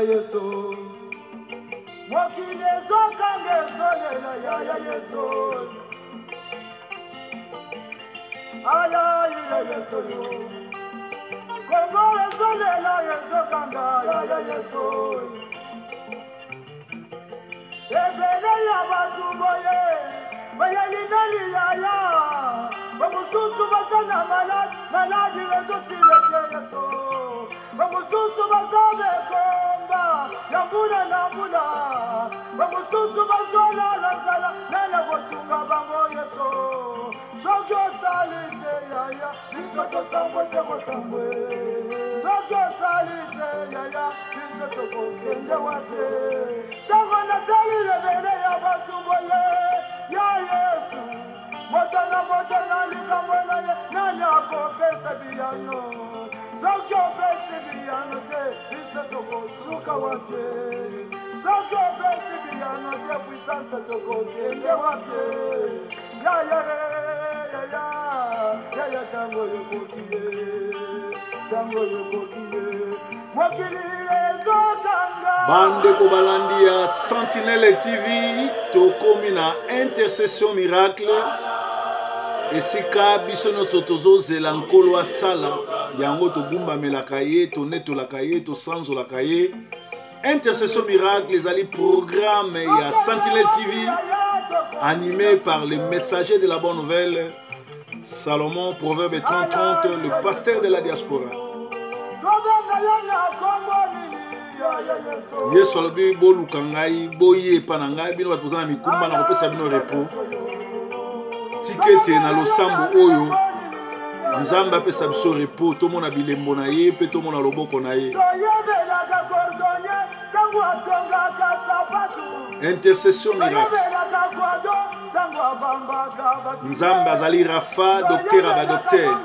Yesu. Mokile zokange zolela ya Yesu. Aya Yesu yo. Kongo zolela Yesu kanga ya Yesu. Ebele ya batu boye. Baya linali ya. Bamususu basana maladi Yesu silete Yesu. Bamususu basabe komba yambuna nambuna. Bamususu basona lazala nana bosunga bango Yesu. Sokyo salite ya bisoto sambwe sebo sambwe. Sokyo salite ya bisoto kokende wate. Tango natali rebele ya batu boye ya Yesu. Motana likamwena ye nani akopesa biyano. Sokyo pesi biyano te bisoto kosuka wate. Sokyo pesi biyano te puissance toko kende wate. Ya tango yokokie. Tango yokokie. Mokili ezokanga. Bande Kobalandia Sentinelle TV tokomi na intercession miracle. Esika biso nyonso tozozela nkolo asala yango tobumba melaka ye tonetolaka ye tosanzolaka ye. Intercession miracle ezali programme ya Sentinelle TV animé par le messager de la bonne nouvelle Salomon Proverbe 30-30, le pasteur de la diaspora. Yesu alobi boluka ngai boye pa na ngai bino bato bozana mikumba na kopesa bino repos. Tikete na losambo oyo Nzambe apesa biso repos tomona bilembo na ye pe tomona loboko na ye. Intercession miracle. Nzambe azali Rafa, docteur aba docteur.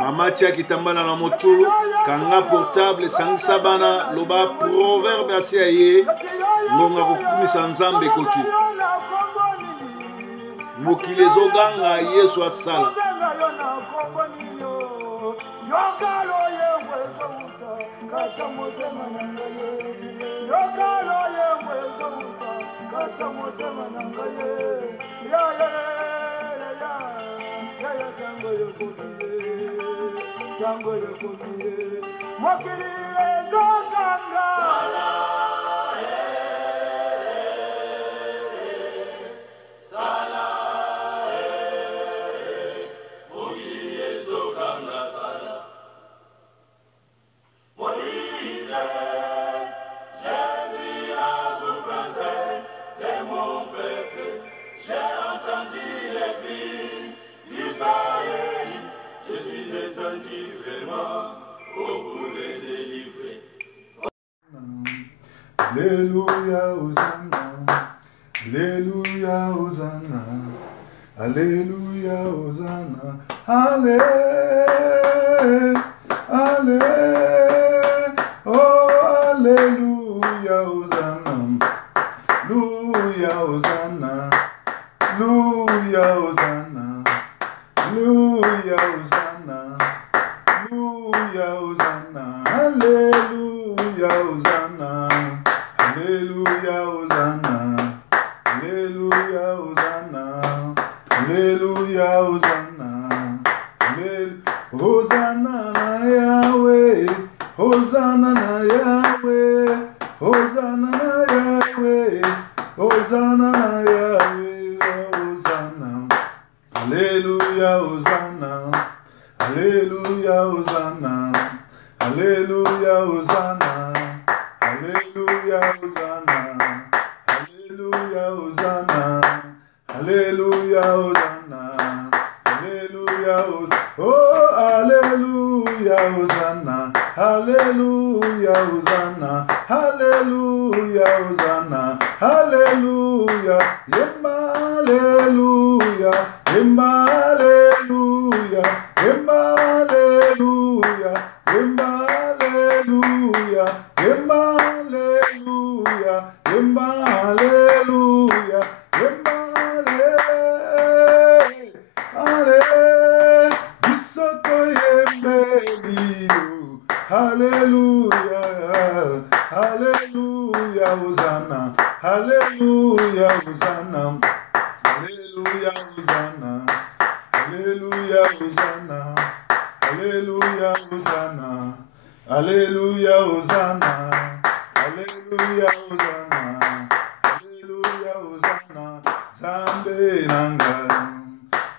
Mama tia kitambana na motu kanga portable sangisa bana loba proverbe asia ye ngonga kokumisa Nzambe koki. Mokile zoganga Yesu asala. Tango yokokie. Mokili ezokanga. Alléluia, Hosanna, Alléluia, Hosanna, Alléluia, Hosanna, Allé, Allé, oh, Alléluia, Hosanna, Alléluia, Hosanna, Alléluia, Hosanna, Alléluia, Hosanna, Alléluia, Hosanna, Alléluia, Hosanna. Alléluia, Hosanna, Alléluia, Hosanna, Alléluia, Hosanna, Hosanna na Yahweh, Hosanna na Yahweh, Hosanna na Yahweh, Hosanna na Yahweh, Hosanna, Alléluia, Hosanna, Alléluia, Hosanna, Alléluia, Hosanna. Alléluia, Hosanna, Alléluia, Hosanna, Alléluia, Hosanna, Alléluia, oh, Alléluia, Hosanna, Alléluia, Hosanna, Alléluia, Hosanna, Alléluia, Yemba, Alléluia, Yemba, Alléluia, Yemba, Alléluia, Yemba, Alléluia, Yemba, Alléluia, Yemba, Alléluia, Yemba, Alléluia, Bisoto Yembelio, Alléluia, Alléluia, Hosanna, Alléluia, Hosanna, Alléluia, Hosanna, Alléluia, Hosanna, Alléluia, Hosanna, Alléluia, Hosanna, Alléluia, Hosanna, Alléluia, Hosanna, Zambe nanga,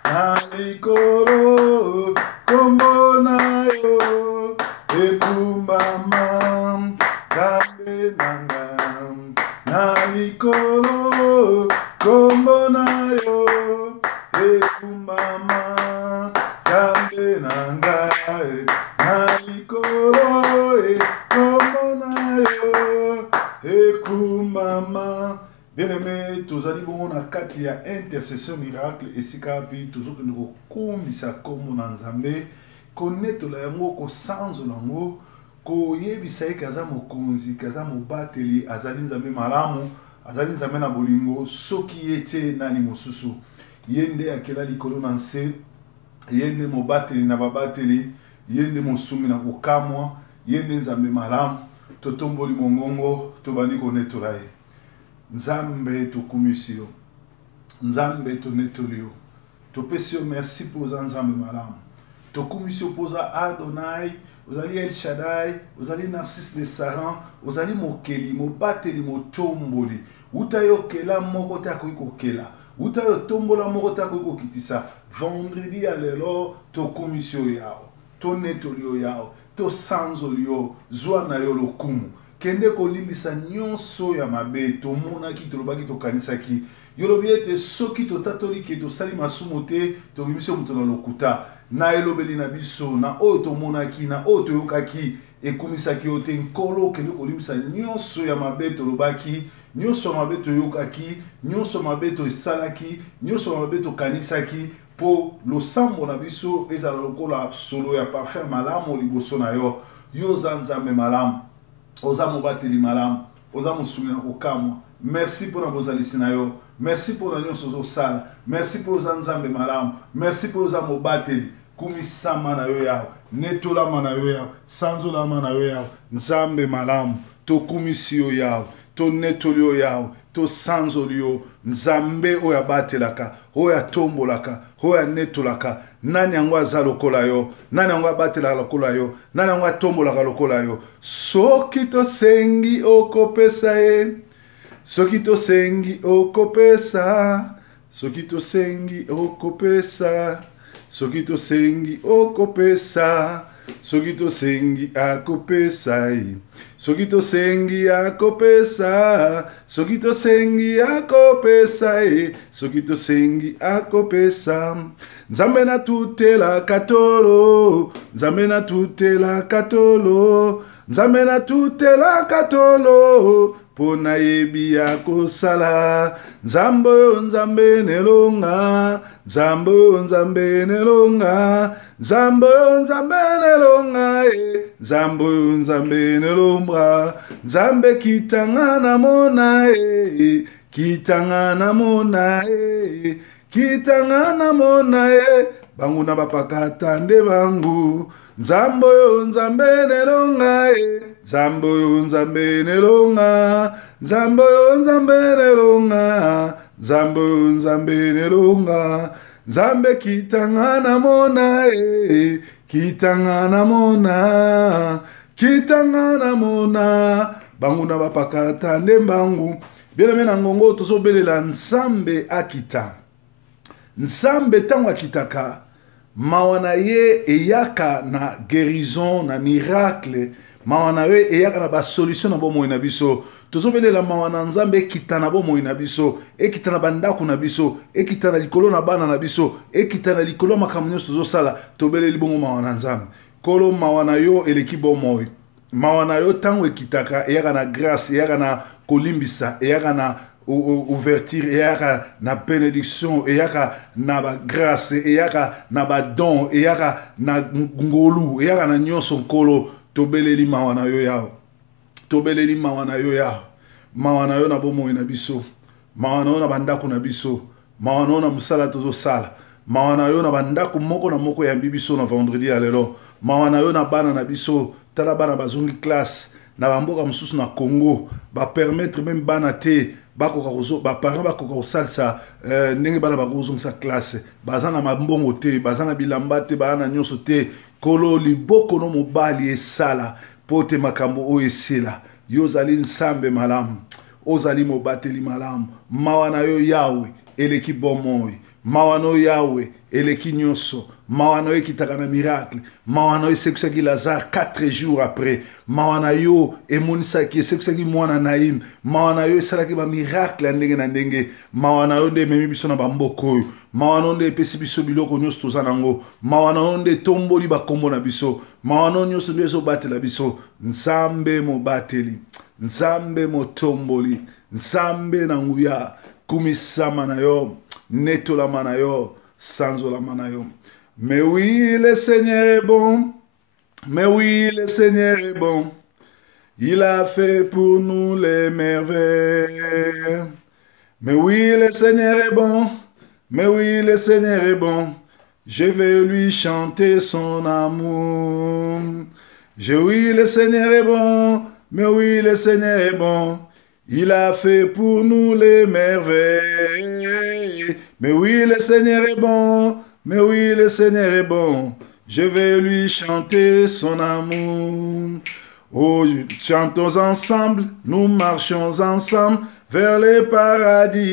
nalikoro, kombo na yo, ekumbama, Zambe nanga, nalikoro, kombo na yo, ekumbama, Zambe nanga, nalikoro, kombo na yo, ekumbama. Bien-aimé, tozali bongo na kati ya intercession miracle esika pi tozokende kokumbisa kombo na Nzambe konetola yango kosanzola yango koyebisa ye kaza mokonzi kaza mobateli azali Nzambe malamu azali Nzambe na bolingo soki ye te nani mosusu ye nde akela likolo na nse ye nde mobateli na babateli ye nde mosumi na kokamwa ye nde Nzambe malamu totomboli mongongo tobandi konetola ye. Nzambe tukumisi yo, Nzambe tonetoli yo, topesi yo merci poza Nzambe malamu, tokumisi yo poza Adonai, ozali El Shaddai, ozali Narcisse de Saran, ozali mokeli, mobateli, motomboli, uta yo kela moko te akoki kokela, uta yo tombola moko te akoki kokitisa, vendredi ya lelo tokumisi yo yao, tonetoli yo yao, tosanzoli yo, zwa na yo lokumu. Kende kolimbisa nyonso ya mabe tomonaki tolobaki tokanisaki yolobi ete soki totatoli ke tosali masumu te tobimisi moto na lokuta na elobeli na biso na oyo tomonaki na oyo toyokaki ekumisaki yo te nkolo kende kolimbisa nyonso ya mabe tolobaki nyonso ya mabe toyokaki nyonso ya mabe tosalaki nyonso ya mabe tokanisaki po losambo na biso ezala lokola solo ya parfum malamu liboso na yo yo za Nzambe malamu oza mobateli malamu oza mosumi na kokamwa merci mpona bozalisi na yo merci mpona nyonso ozosala merci mpo oza Nzambe malamu merci mpo oza mobateli kumisama na yo yawo netolama na yo yawo sanzolama na yo yawo Nzambe malamu tokumisi yo yawo tonetoli yo yawo tosanzoli yo Nzambe oyo abatelaka oyo atombolaka oyo anetolaka nani yango aza lokola yo nani yango abatelaka lokola yo nani yango atombolaka lokola yo soki tosengi okopesa ye soki tosengi okopesa soki tosengi okopesa soki tosengi okopesa soki tosengi akopesa ye soki tosengi akopesa soki tosengi akopesa ye soki tosengi akopesa Nzambe na tutela katolo Nzambe na tutela katolo Nzambe na tutela katolo pona yebi ya kosala Nzambe Nzambe nelonga Nzambe Nzambe nelonga Nzambe Nzambe nelonga Nzambe Nzambe nelombra Nzambe kitanga na mona kitanga na mona kitanga na mona bangu na bapakata nde bangu Nzambe Nzambe nelonga Nzambe Nzambe nelonga Nzambe Nzambe nelonga Nzambe Nzambe nelonga Nzambe kitanga na mona kitanga na mona kitanga na mona bangu na bapakata nde bangu bien na ngongo tozobelela Nzambe akita Nzambe tango akitaka mawana ye eyaka na guérison na miracle mawana ye eyaka na ba solution na bomoi na biso tozobelela mawana Nzambe ekita na bomoi na biso ekita na bandako na biso ekita na likolo na bana na biso ekita na likolo makambo nyonso tozosala tobeleli bongo mawana Nzambe kolo mawana yo eleki bomoi mawana yo tango ekitaka eyaka na grâce eyaka na kolimbisa eyaka na ouverture eyaka na bénédiction eyaka na ba grâce eyaka na ba don eyaka na ngolu eyaka na nyonso nkolo tobeleli mawana yo yao tobeleli mawana yo yao mawana yo na bomoi na biso mawana yo na bandako na biso mawana yo na musala tozosala mawana yo na bandako moko na moko ya biso na vendredi ya lelo mawana yo na bana na biso tala bana bazongi classe na bamboka mosusu na Congo ba permettre même bana te bakoka kozo ba parents bakoka kosalisa ndenge bana bakozongisa classe baza na mabongo te baza na bilamba te bana nyonso te kolo liboko no mobali esala pote makambo o esela yo zali nsambe malamu ozali mobateli malamu mawa na yo yawe eleki bomoi mawa no yawe eleki nyonso mawa na yo ekitaka na miracle mawa na yo esekwisaki Lazare 4 jours après mawa na yo emonisaki esekwisaki mwana Naïm mawa na yo esalaki bamiracle ya ndenge na ndenge mawa na yo nde ememi biso na bamboka oyo mawa na yo nde epesi biso biloko nyonso toza nango mawa na yo nde etomboli bakombo na biso mawa na yo nyonso nde ezobatela biso nzambe mobateli nzambe motomboli nzambe na nguya kumisama na yo netolama na yo sanzolama na yo. Mais oui, le Seigneur est bon. Mais oui, le Seigneur est bon. Il a fait pour nous les merveilles. Mais oui, le Seigneur est bon. Mais oui, le Seigneur est bon. Je vais lui chanter son amour. Oui, le Seigneur est bon. Mais oui, le Seigneur est bon. Il a fait pour nous les merveilles. Mais oui, le Seigneur est bon. Mais oui, le Seigneur est bon. Je vais lui chanter son amour. Oh, chantons ensemble, nous marchons ensemble vers le paradis.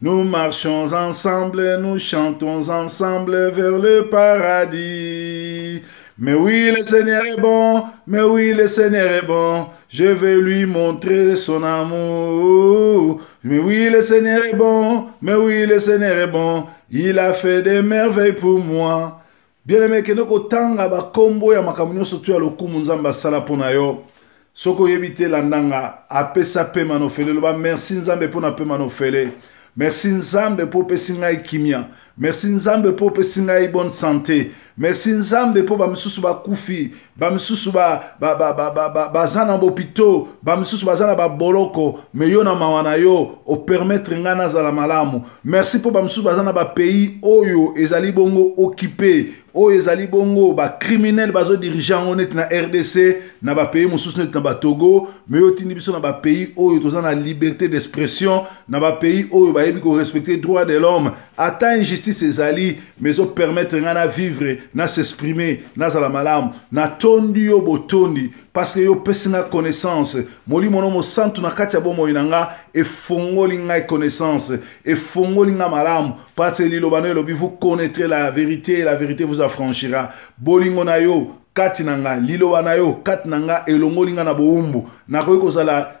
Nous marchons ensemble, nous chantons ensemble vers le paradis. Mais oui, le Seigneur est bon, mais oui, le Seigneur est bon. Je vais lui montrer son amour. Mais oui, le Seigneur est bon, mais oui, le Seigneur est bon. Il a fait des merveilles pour moi. Bien-aimé, que nous tanga ba kombo ya makambo sotu ya lokumu nzamba sala pona yo. Soko yebite landanga apesa pe manofele loba merci nzambe pona pe manofele. Merci nzambe po pesi ngai kimia. Merci nzambe po pesi ngai bonne santé. Merci nzambe po bamisusu bakufi, bamisusu bazana bopito, bamisusu bazana baboloko, me yo na mawana yo o permettre nga nazala malamu. Merci po bamisusu bazana ba pays oyo ezali bongo occupé, oyo ezali bongo ba criminel bazo dirigeant onet na RDC, na ba pays mususu net na ba Togo, me yo tindi biso na ba pays oyo tozana liberté d'expression, na ba pays oyo ba yebi ko respecter droit de l'homme. Ata injustice ezali, mais zo permettre nga na vivre, na s'exprimer, na zala malamu, na tondi yo botondi, parce que yo pesina connaissance, moli mono mo santu na kati ya bomo inanga, e fongoli nga connaissance, e fongoli nga malamu, parce que lilo bano lobi vous connaîtrez la vérité et la vérité vous affranchira. Bolingo na yo, kati nanga, lilo bana yo, kati nanga, elongoli nga na boumbu, na koyi kozala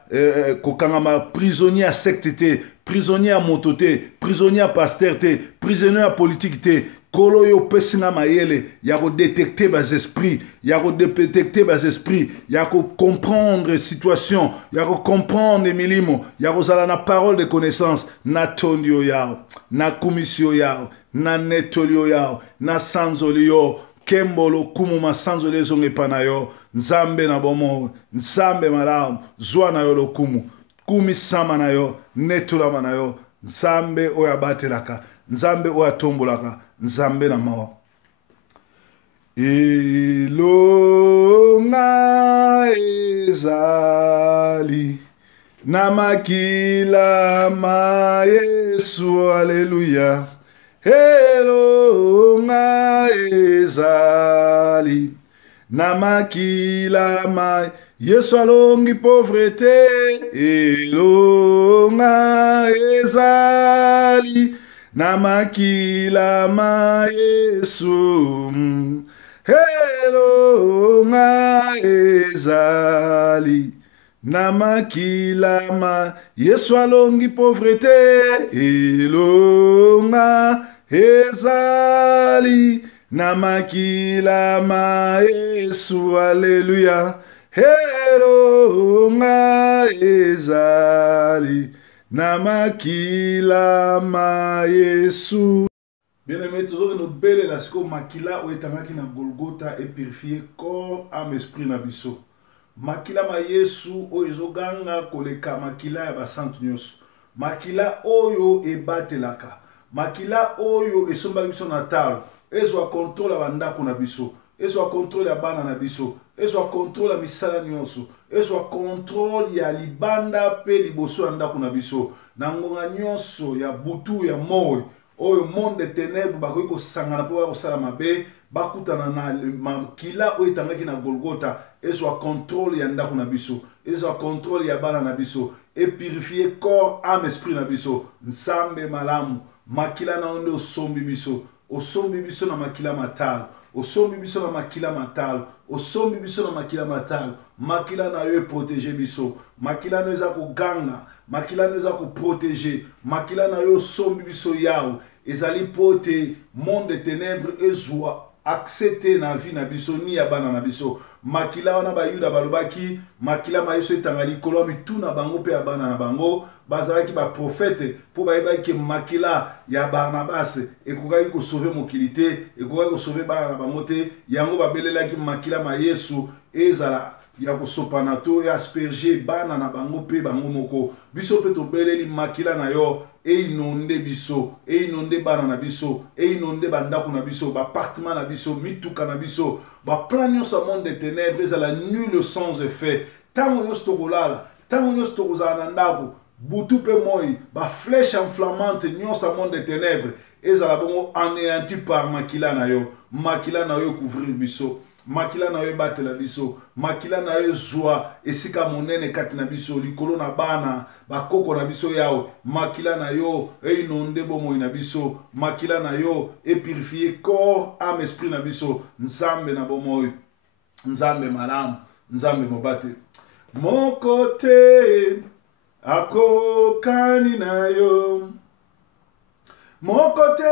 kokangama prisonnier à secte te, prisonnier à moto te, prisonnier à pasteur te, prisonnier à politique te, kolo yo pesina mayele, yako détecter bas esprits, yako détecter bas esprits, yako comprendre situation, yako comprendre milimo, yako zala na parole de connaissance, na tondio yao, na kumisio yao, na netolio yao, na sanzolio, kembolo kumuma sanzolio zonge panayo, nzambe na bomo, nzambe malamu, zwa na yo lokumu, kumisama na yo, netulama na yo, nzambe oya batelaka, nzambe oya tombolaka, nzambe na mawa. Ilonga ezali na makila ma Yesu, aleluya. Ilonga ezali na makila ma Yesu alongi pauvreté. Ilonga ezali na makila ma Yesu, elonga ezali na makila ma Yesu alongi pauvreté. Elonga ezali na makila ma Yesu, aleluya. Elonga ezali na makila ma Yesu. Bien-aimé, toujours nous belle la siko makila ou etangaki na Golgotha et purifier corps, âme, esprit na biso. Makila ma Yesu o ezoganga koleka makila ya basantu nyonso. Makila oyo ebatelaka. Makila oyo esomba biso na talo. Ezwa contrôle bandako na biso. ezwa contrôle ya bana na biso, ezwa contrôle ya misala nyonso, ezwa contrôle ya libanda pe liboso ya ndako na biso, na ngonga nyonso ya butu ya moi oyo monde de ténèbres bakoki kosangana mpo bakosala mabe, bakutana na makila oyo etangaki na Golgota, ezwa contrôle ya ndako na biso, ezwa contrôle ya bana na biso, epurifie corps âme esprit na biso. Nzambe malamu, makila na onde osombi biso, osombi biso na makila matalo, osombi biso na makila matalo, osombi biso na makila matalo. Makila na yo protéger biso, makila na eza koganga, makila na eza koprotéger, makila na yo osombi biso yawo, ezali pote monde de ténèbres ezwa accepter na vie na biso ni ya bana na biso. Makila wana bayuda balobaki makila mayeso etanga likolo mituna bango pe ya bana na bango, bazalaki ba prophète po bayebaki makila ya Barnabas ekokaki ko sauver mokili te, ekokaki ko sauver bana na bango te, yango babelelaki makila mayesu ezala ya kosopana to ya asperger bana na bango pe bango moko. Biso pe tobeleli makila na yo inonde biso, inonde bana na biso, inonde bandako na biso, ba appartement na biso, mituka na biso, ba plan nyonso monde de ténèbres ezala nul sans effet. Tango nyonso tokolala, tango nyonso tokozala na ndako, butu pe moi, ba flèche enflammante nyonso monde de ténèbres ezala bongo anéanti par makila na yo. Makila na yo couvrir biso, makila na yo batela biso, makila na yo zwa esika monene kati na biso, likolo na bana bakoko na biso yawe, makila na yo inonde bomoi na biso, makila na yo epurifier corps âme esprit na biso. Nzambe na bomoi, nzambe malamu, nzambe mobate. Moko te akokani na yo, moko te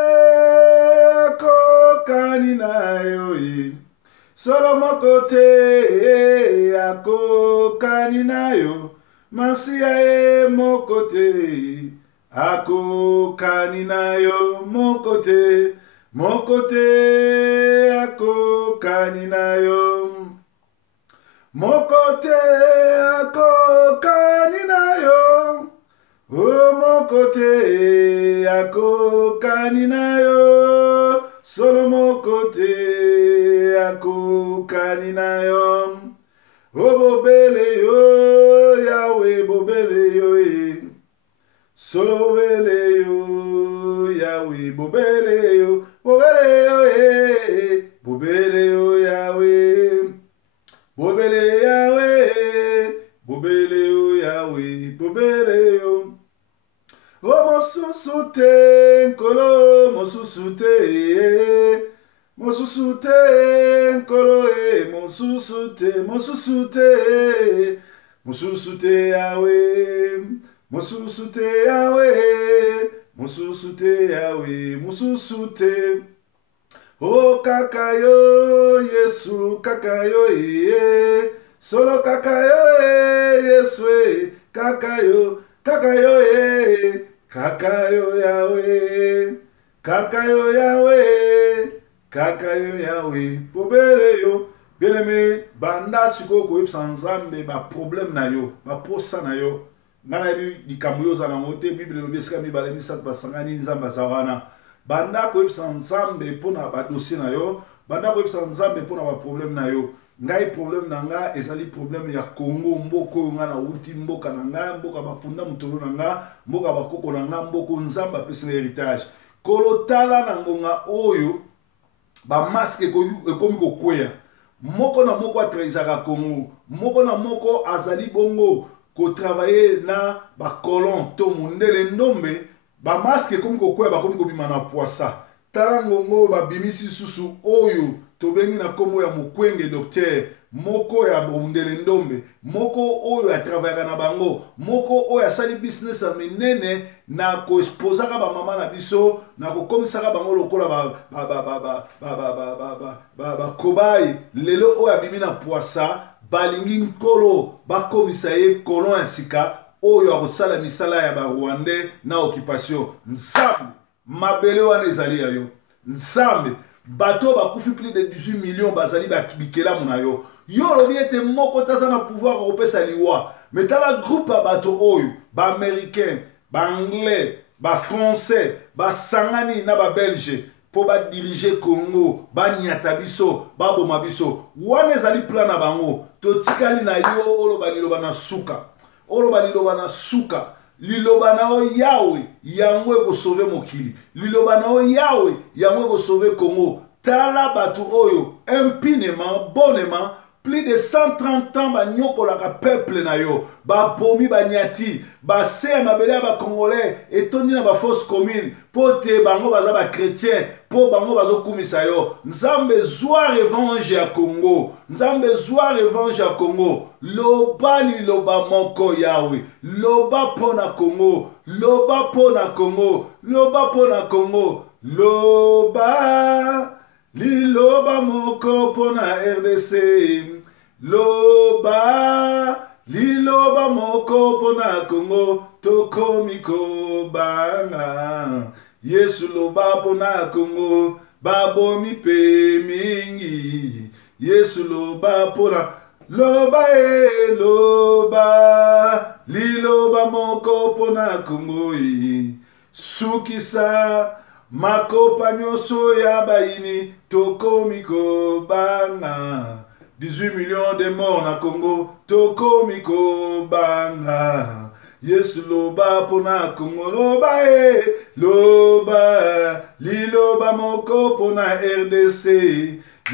akokani na yo, solo moko te akokani na yo, Masia e moko te akokani na yo, moko te akokani na yo, moko te akokani na yo, oh moko te akokani na yo, solo moko te akokani na yo. Oh bobele yo Yahweh, bobele yo solo bobele yo Yahweh, bobele yo bobele yo Yahweh, bobele Yahweh, bobele yo Yahweh, bobele yo. Oh mosusu te nkolo, mosusu te, mosusu te nkolo mosusu te, mosusu te, mosusu te Yahweh, mosusu te Yahweh, mosusu te Yahweh, mosusu te. Oh kaka yo Yesu, kaka yo solo kaka yo Yesu, kaka yo Yahweh, kaka yo Yahweh, kaka yo Yahweh, bobele yo. Bien-aimé, banda siko koyebisa Nzambe ba problème na yo, ba posa na yo. Ngana bi likambo yo za na ngote Bible lobi esika mibale misatu basangani Nzambe azawana. Banda koyebisa Nzambe mpona ba dossier na yo, banda koyebisa Nzambe mpona ba problème na yo. Ngai problème na nga ezali problème ya Congo, mboko yo nga na uti mboka na nga, mboka bapunda mutolo na nga, mboka bakoko na nga, mboko Nzambe apesi na héritage. Kolotala na ngonga oyo ba masque ekomi kokweya. Moko na moko atraizaka Congo, moko na moko azali bongo ko travailler na ba colon to mundele ndombe, ba masque ekomi kokweya bakomi kobima na poisa. Tala ngongo ba bimisi susu oyo tobengi na kombo ya mokwenge docteur, moko ya mundele ndombe, moko oyo ya travailler na bango, moko oyo asali business ya minene na ko exposaka ba mama na biso, na ko komisaka bango lokola ba kobai. Lelo oyo abimi na poisa balingi nkolo bakomisa ye kolon ya sika oyo akosala misala ya ba Rwandais na occupation. Nzambe mabele wana ezali ya yo. Nzambe bato bakufi plus de 18 millions bazali bikelamu na yo. Yo lobi ete moko taza na pouvoir kopesa liwa. Metala groupe ya bato oyo, ba américain, ba anglais, ba français, ba sangani na ba belge, po badiriger Congo, banyata biso, baboma biso. Wana ezali plan na bango. Totikali na yo oloba liloba na suka. Oloba liloba na suka. Liloba na o Yahweh, yango eko sauver mokili. Liloba na o Yahweh, yango eko sauver Congo. Tala batu oyo, impinement, bonnement, plus de 130 ans banyokolaka peuple na yo, ba bomi banyati, ba se mabele ba congolais etondi na ba fausse commune, pote bango baza ba chrétien, po bango bazo kumisa yo. Nzambe zwa revanche ya Congo, Nzambe zwa revanche ya Congo. Loba liloba moko Yahweh, loba pona Congo, loba pona Congo, loba pona Congo, loba liloba moko pona RDC, loba liloba moko pona Congo, tokomiko banga. Yesu loba pona Congo, babomi pe mingi. Yesu loba pona, loba loba liloba moko pona Congo. Sukisa makopa nyonso ya baini tokomiko banga. 18 millions de morts na Congo tokomiko banga. Yesu loba pona Congo, loba loba liloba moko pona RDC,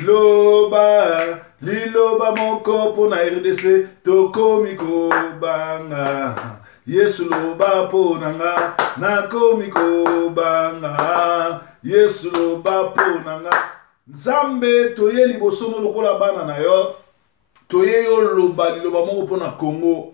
loba liloba moko pona RDC tokomiko banga. Yesu loba ponanga nakomiko banga. Yesu loba ponanga. Nzambe toye liboso no lokola bana na yo, toye yo loba liloba moko pona Congo,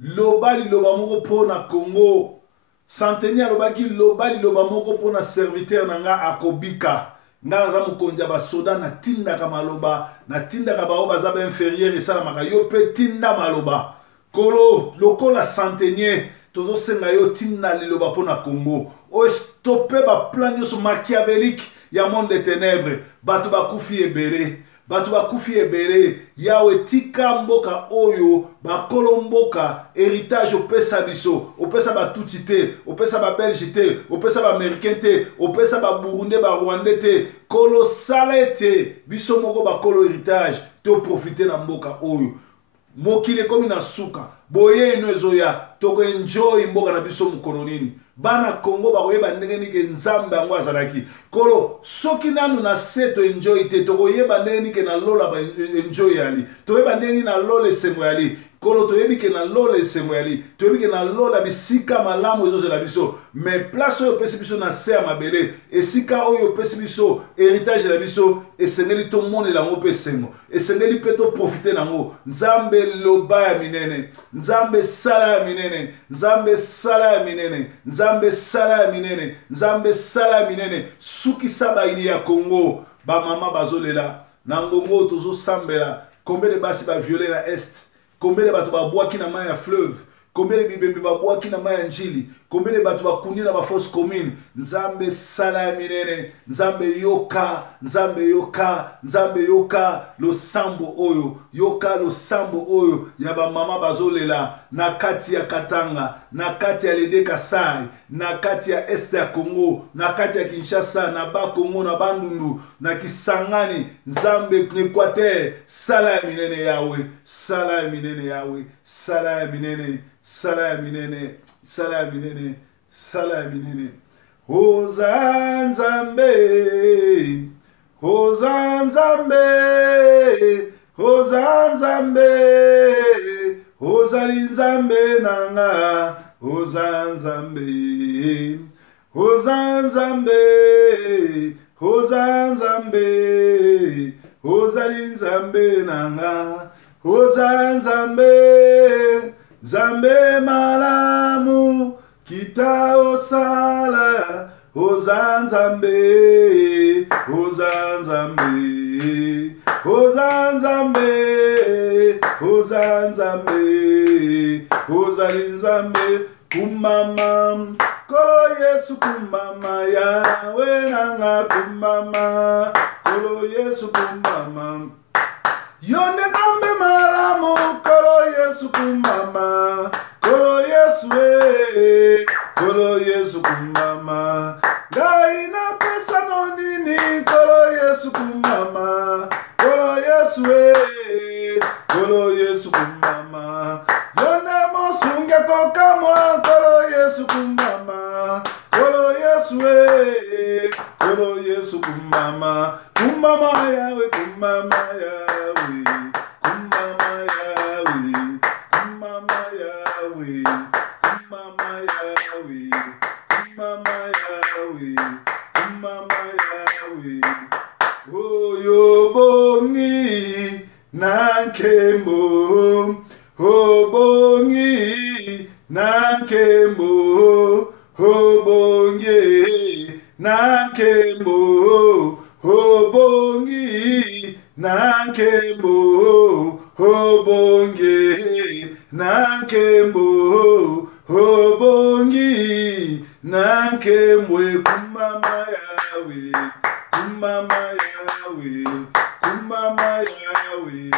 loba liloba moko pona Congo. Centenaire lobaki loba liloba moko pona serviteur nanga akobika. Nga naza mokonzi ya basoda na tindaka maloba, na tindaka bao baza ba inférieur esalamaka yo pe tinda maloba. Kolo lokola centenier tozo senga yo tinda liloba pona Congo. O stopper ba plan nyonso machiavélique ya monde des ténèbres. Bato bakufi ebele, bato bakufi ebele. Yahweh tika mboka oyo bakolo mboka héritage opesa biso, opesa batuti te, opesa ba belge te, opesa ba américain te, opesa ba burundais ba rwandais te. Kolo salete biso moko bakolo héritage to profiter na mboka oyo. Mokile komi na suka, boye ino ezoya, toko enjoy mboka na biso mukolo nini. Bana Congo bakoyeba ndenge nike Nzambe yango azalaki. Kolo soki nanu na se to enjoy te, tokoyeba ndenge nike na lola ba enjoy yali. Toyeba ndenge na lola esengo yali. Kolo toyebi ke na lola esengo yali. Toyebi ke na lola bisika malamu ezozela biso. Mais place oyo pesi biso na se ya mabele, esika oyo pesi biso héritage la biso, esengeli to mone lango pe sengo. Esengeli pe to profiter nango. Nzambe loba ya minene, Nzambe sala ya minene, Nzambe sala ya minene, Nzambe sala ya minene, Nzambe sala ya minene. Suki saba ini ya Congo, ba mama bazolela, na ngongo tozo sambela. Combien de basi ba violer na est? Combien de bato ba boaki na main ya fleuve? Combien de bibembe ba boaki na main ya njili? Combien de bato ba kundi na ba fausse commune? Nzambe sala ya minene, Nzambe yoka, Nzambe yoka, Nzambe yoka lo sambo oyo, yoka lo sambo oyo ya ba mama bazolela na kati ya Katanga, na kati ya Lede Kasai, na kati ya Este ya Congo, na kati ya Kinshasa, na ba Congo, na Bandundu, na Kisangani. Nzambe Equateur, sala ya minene Yahweh, sala ya minene Yahweh, sala ya minene, sala ya minene, sala ya minene, sala ya minene. Hoza Nzambe, hoza Nzambe, hoza Nzambe, hoza Nzambe nanga, hoza Nzambe, hoza Nzambe, hoza Nzambe, hoza Nzambe nanga, hoza Nzambe, Nzambe malamu kita osala, hoza Nzambe, hoza Nzambe, hoza Nzambe, hoza Nzambe, hoza Nzambe kumama. Kolo Yesu kumama, Yahweh nanga kumama, kolo Yesu kumama. Yonde Nzambe malamu, kolo Yesu kumama, kolo Yesu kolo Yesu kumama. Ngai na pesa noni Yesu kumama, kolo Yesu kolo Yesu kumama. Yone mosunge kokamwa, kolo Yesu kumama, kolo Yesu kolo Yesu kumama, kumama yawe, kumama yawe, kumama yawe, kumama yawe, kumama yawe, kumama yawe, kumama yawe. Oyo bongi nankembo, obongi nankembo, obongi nankembo, obongi nankembo, obongi nankembo, obongi nankembo. Kumama yawe, kumama yawe, kumama yawe,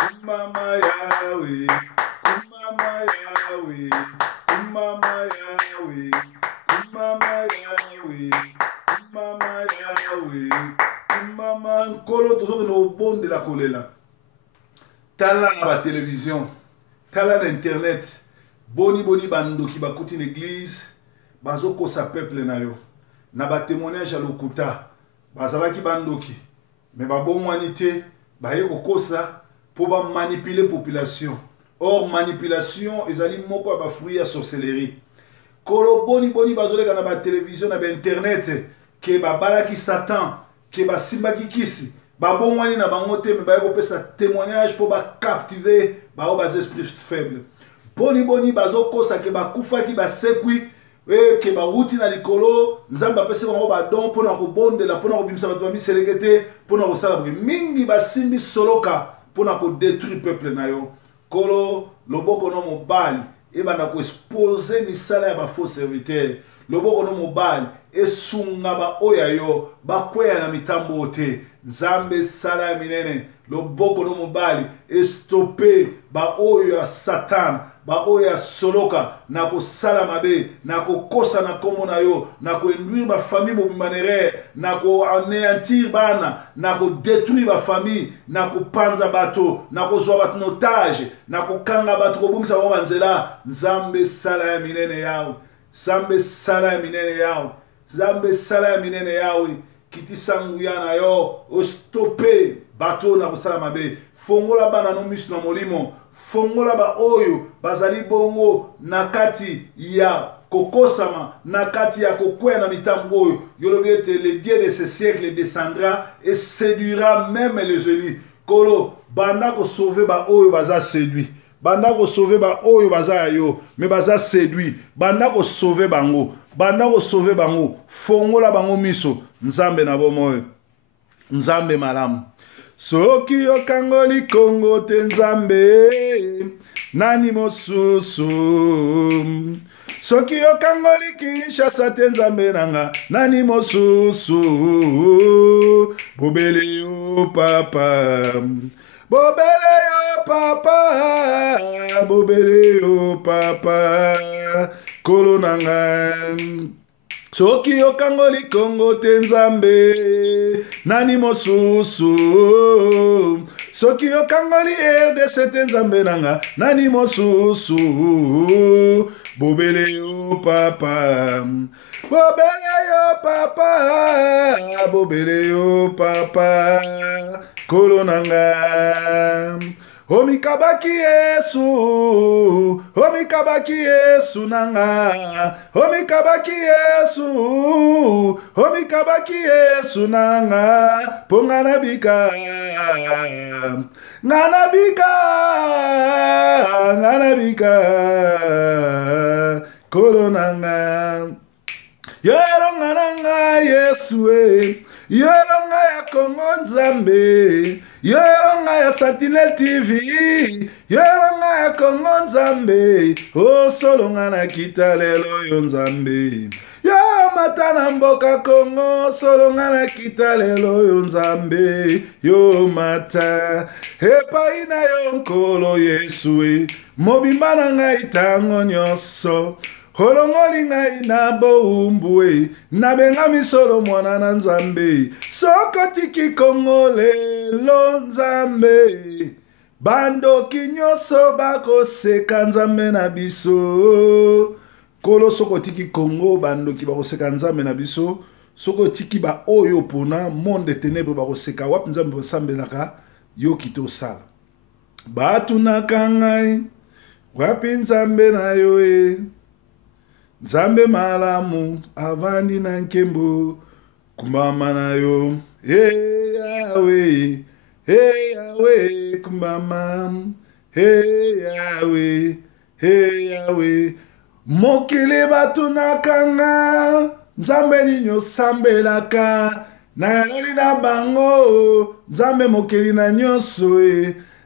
kumama yawe, kumama yawe, kumama yawe, kumama yawe, kumama yawe, kumama. Nkolo tozoki na obondela kolela, tala na ba télévision, tala na internet, boni bandoki bakuti na église bazokosa peuple na yo, na ba témoignage ya lokuta bazalaki bandoki me babomwani te, baye kokosa po bamanipuler population. Or manipulation ezali moko ya bafruit ya sorcellerie. Kolo boni bazoleka na ba télévision na ba internet ke babalaki Satan, ke basimbaki kisi babomwani na bango te, me baye kopesa témoignage po bacaptiver bao bas esprits faibles. Boni bazokosa ke bakufaki basekwi ke bauti na likolo, nzambe apesi bango badon mpona kobondela, mpona kobimisa bato bamiseleke te, mpona kosala boye. Mingi basimbi soloka mpona kodétruire peuple na yo. Kolo loboko no mobali ebanda koexpose misala ya bafaux serviteur. Loboko no mobali esunga baoya yo bakweya na mitambo te. Nzambe sala ya minene. Loboko no mobali estope baoyo ya Satan, baoyo ya soloka na kosala mabe, na kokosa na kombo na yo, na koinduire ba famille mobimanere, na koanéantir bana, na kodétruire ba famille, na kopanza bato, na kozwa bato notage, na kokanga bato kobungisa bango banzela. Nzambe sala ya minene yawe, Nzambe sala ya minene yawe, Nzambe sala ya minene yawe. Kitisa nguya na yo, ostope bato na kosala mabe. Fongola bana no misu na molimo, fongola ba oyo bazali bongo na kati ya kokosama, na kati ya kokwea na mitambo oyo. Yolobi ete le Dieu de ce siècle descendra et séduira même les élus. Kolo banda ko sauver ba oyo baza séduit, banda ko sauver ba oyo baza yo, me baza séduit, banda ko sauver bango, banda ko sauver bango, fongola bango miso. Nzambe na bomoyo, Nzambe malamu. Soki okangoli Kongo te Nzambe, nani mosusu? Soki okangoli Kinshasa te Nzambe nanga, nani mosusu? Bobele yo papa, bobele yo papa, bobele yo papa, kolo nanga. Soki okangoli Kongo te Nzambe, nani mosusu? Soki okangoli RDC te Nzambe nanga, nani mosusu? Bobele yo papa, bobele yo papa, bobele yo papa, kolo nanga. Omikabaki Yesu, omikabaki Yesu nanga, omikabaki Yesu, omikabaki Yesu nanga, ponga nabika, nganabika, kolo nanga. Yoronga nanga Yesu yoronga ya Kongo Nzambe, yoronga ya Sentinel TV, yoronga ya Kongo Nzambe, o solonga na kita lelo yo Nzambe. Yo matana mboka Kongo, solonga na kita lelo yo Nzambe, yo mata epai na yo nkolo Yesu mobimba na ngai tango nyonso. olongoli ngai na boumbu nabenga misolo mwana na nzambe soko tiki kongo lelo nzambe bandoki nyonso bakoseka nzambe na biso kolo soko tiki kongo bandoki bakoseka nzambe na biso soko tiki ba oyo pona monde ténèbre bakoseka wapi nzambe bosambelaka yo kitosala batunaka ngai wapi nzambe na yo nzambe malamu avandi na nkembo kumbama na yo Yahweh Yahweh kumbama Yahweh mokili batunaka nga nzambe nini osambelaka nayaleli na bango nzambe mokili na nyonso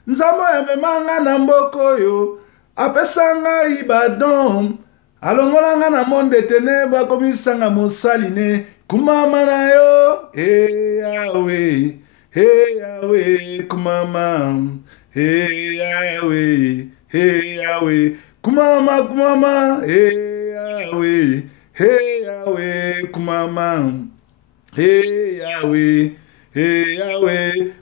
nzambe yamemanga na mboko oyo apesanga ibadon alongolanga na monde ténèbre akomisanga mosali ne kumama na yo Yahweh Yahweh kumama Yahweh kumama Yahweh Yahweh kumama Yahweh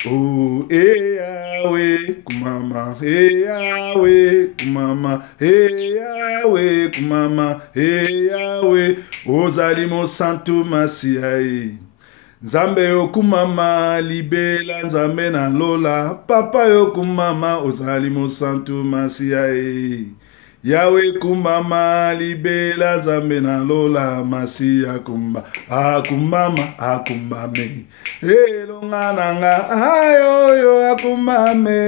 oh Yahweh kumama Yahweh kumama Yahweh kumama Yahweh ozali mosantu Masia nzambe yo kumama libela nzambe na lola papa yo kumama ozali mosantu Masia Yahweh kumama libela nzambe na lola Masia kumba akumama akumbame elonga nanga ayoyo akumame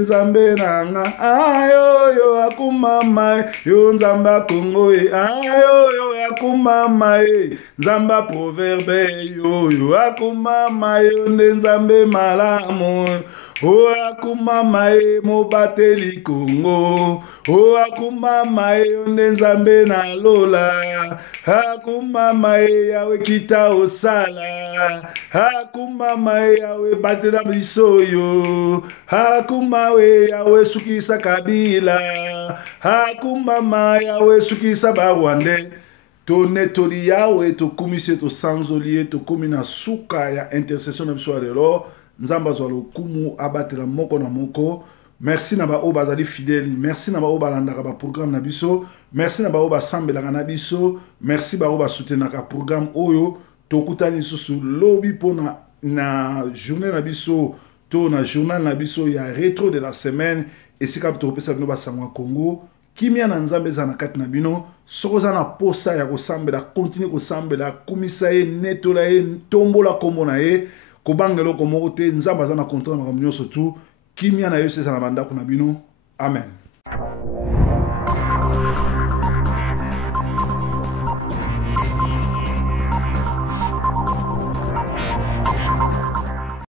nzambe nanga ayoyo akumama yo nzamba Kongo ayoyo akumama nzamba proverbe yoyo akumama yo nzambe malamu o akumama mobateli Kongo o akumama onde nzambe na lola akumama Yahweh kita osala akumama Yahweh batela biso yo akumama Yahweh sukisa kabila akumama Yahweh sukisa barwande tonetoli Yahweh tokumise to sanzolie tokomina suka ya intercession na biso lelo nzamba zwa kumu abatela moko na moko. Merci na ba o bazali fidèle, merci na ba o balandaka ba programme na biso, merci na ba o basambelaka na biso, merci ba o basoutenaka programme oyo tokutani susu lobi pona na journée na biso to na journal na biso ya rétro de la semaine esika topesa bino basangwa Congo kimia na nzambe za na kati na bino soko za na posa ya kosambela continue kosambela kumisa ye netola ye tombola kombo na ye kobangelo komoko te nzamba za na contrôle makambo nyonso tu kimia na yo sesa na bandako na bino amen.